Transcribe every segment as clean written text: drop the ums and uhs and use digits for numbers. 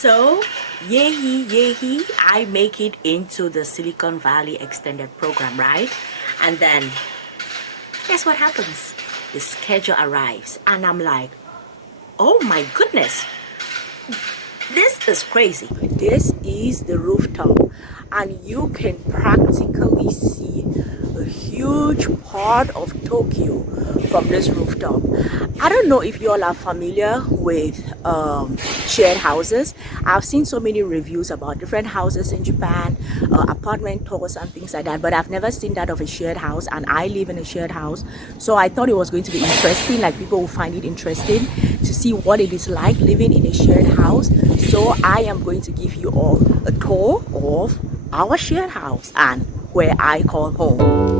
So, yay, I make it into the Silicon Valley Extended Program, right? And then, guess what happens? The schedule arrives, and I'm like, oh my goodness, this is crazy. This is the rooftop, and you can practically see a huge part of Tokyo from this rooftop. I don't know if you all are familiar with shared houses. I've seen so many reviews about different houses in Japan, apartment tours and things like that, but I've never seen that of a shared house, and I live in a shared house. So I thought it was going to be interesting, like people will find it interesting to see what it is like living in a shared house. So I am going to give you all a tour of our shared house and where I call home.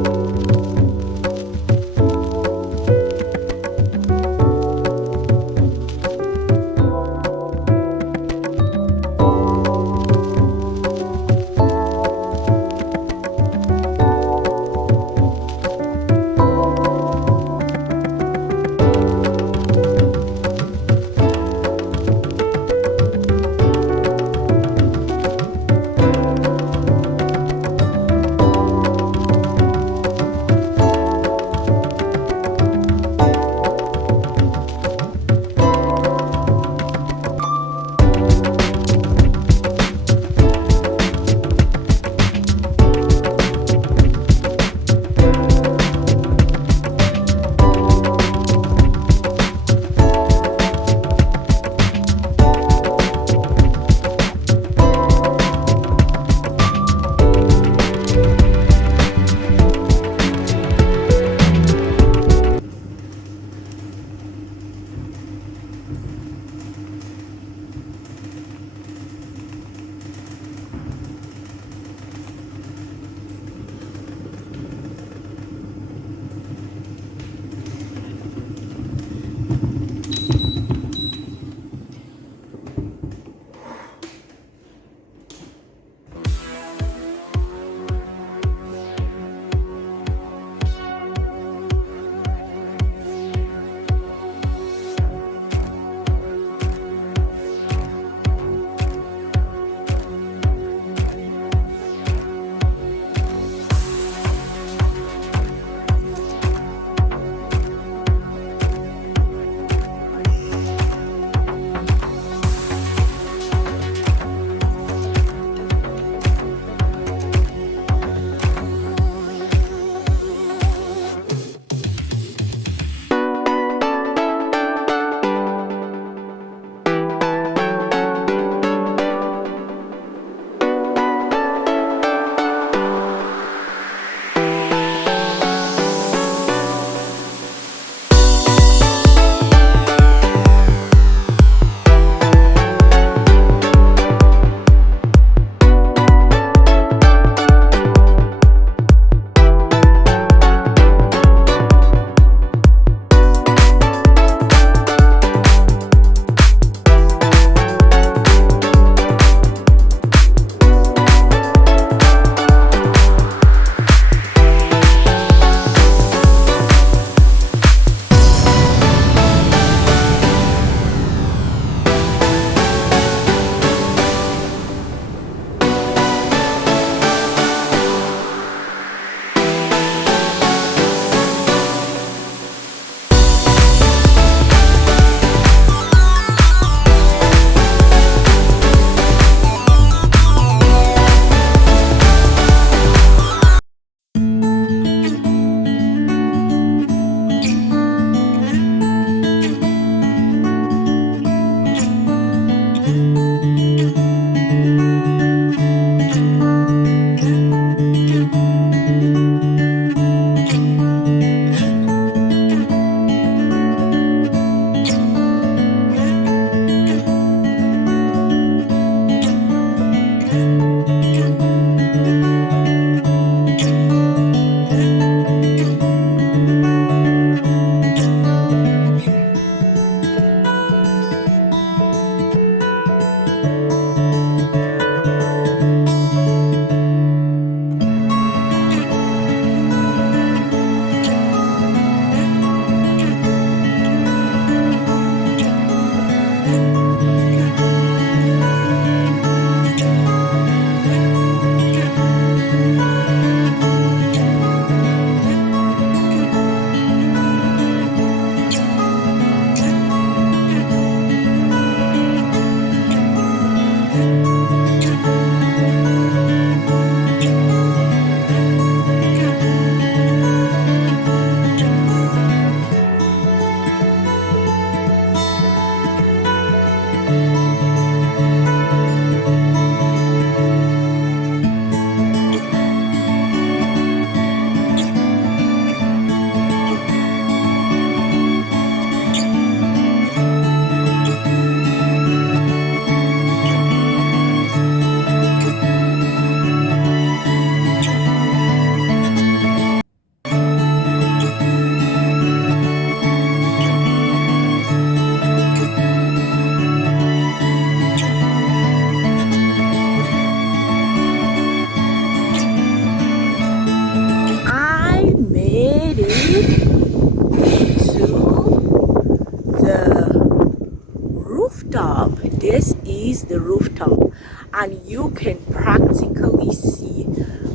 is the rooftop, and you can practically see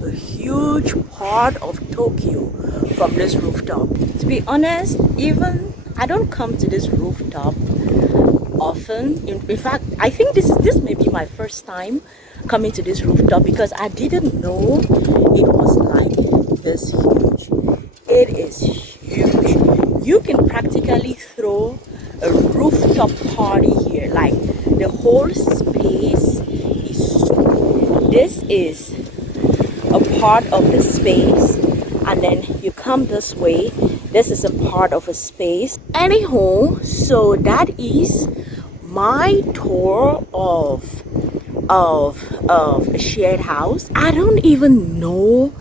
a huge part of Tokyo from this rooftop. To be honest, even I don't come to this rooftop often. In fact, I think this may be my first time coming to this rooftop because I didn't know it was like this huge. It is huge. You can practically throw a rooftop party here. Like the whole space is. This is a part of the space, and then you come this way. This is a part of a space. Anyhow, so that is my tour of a shared house. I don't even know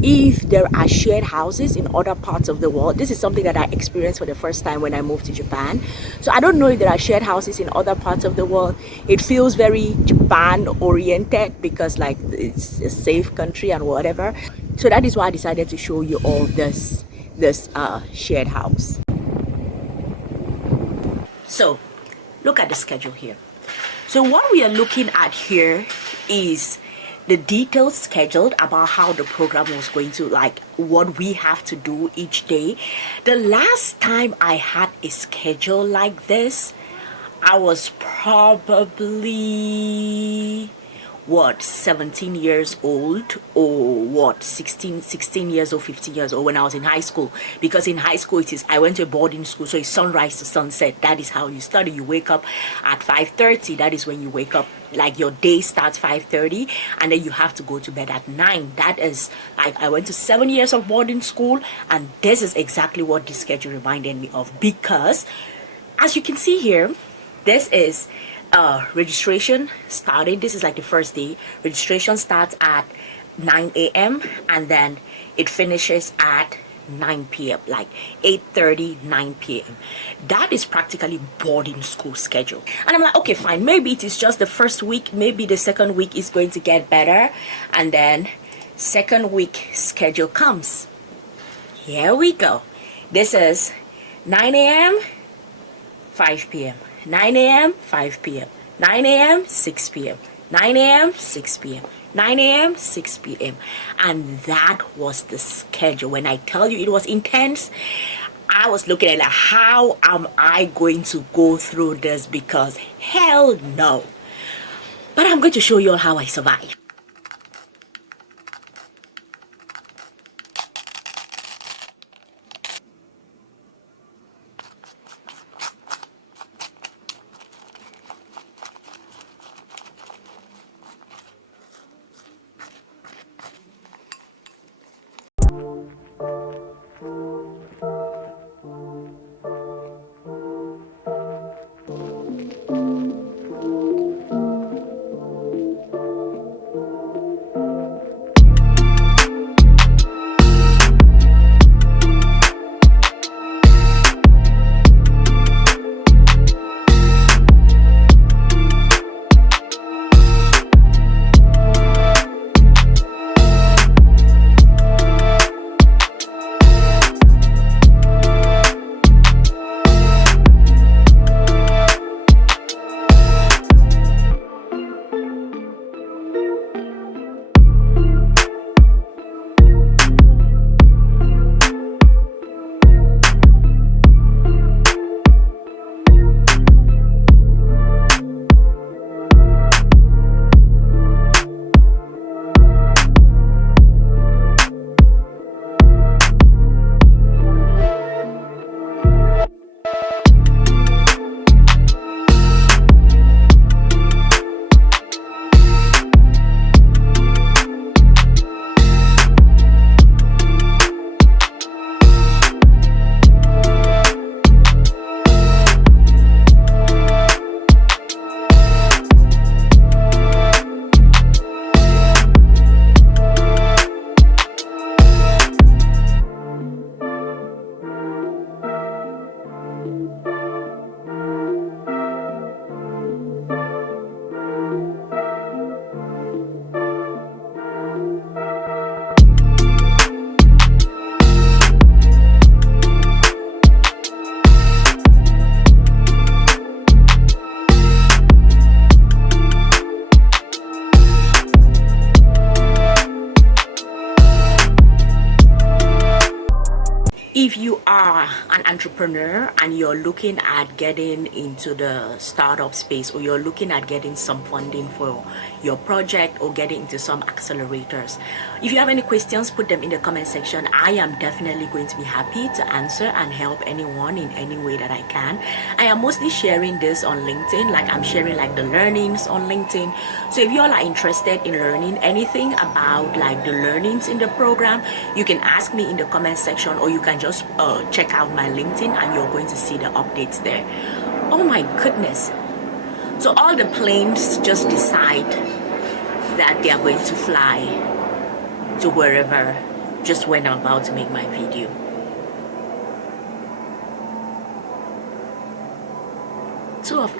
if there are shared houses in other parts of the world. This is something that I experienced for the first time when I moved to Japan. So I don't know if there are shared houses in other parts of the world. It feels very Japan oriented because like it's a safe country and whatever. So that is why I decided to show you all this shared house. So look at the schedule here. So what we are looking at here is the detailed schedule about how the program was going to, like what we have to do each day. The last time I had a schedule like this, I was probably 17 years old, or 16 years old, 15 years old when I was in high school. Because in high school I went to a boarding school, so it's sunrise to sunset. That is how you study. You wake up at 5:30. That is when you wake up, like your day starts 5:30, and then you have to go to bed at 9. That is like, I went to 7 years of boarding school, and this is exactly what this schedule reminded me of. Because as you can see here, this is registration starting. This is like the first day. Registration starts at 9 a.m. and then it finishes at 9 p.m. like 8:30, 9 p.m. That is practically boarding school schedule. And I'm like, okay, fine, maybe it is just the first week, maybe the second week is going to get better. And then second week schedule comes. Here we go. This is 9 a.m. 5 p.m. 9 a.m. 5 p.m. 9 a.m. 6 p.m. 9 a.m. 6 p.m. 9 a.m. 6 p.m. And that was the schedule. When I tell you it was intense, I was looking at like, how am I going to go through this? Because hell no. But I'm going to show you all how I survived. you are an entrepreneur and you're looking at getting into the startup space, or you're looking at getting some funding for your project or getting into some accelerators, if you have any questions, put them in the comment section. I am definitely going to be happy to answer and help anyone in any way that I can. I am mostly sharing this on LinkedIn, like I'm sharing like the learnings on LinkedIn. So if you all are interested in learning anything about like the learnings in the program, you can ask me in the comment section, or you can just check out my LinkedIn and you're going to see the updates there. Oh my goodness. So all the planes just decide that they are going to fly to wherever, just when I'm about to make my video. Two of them.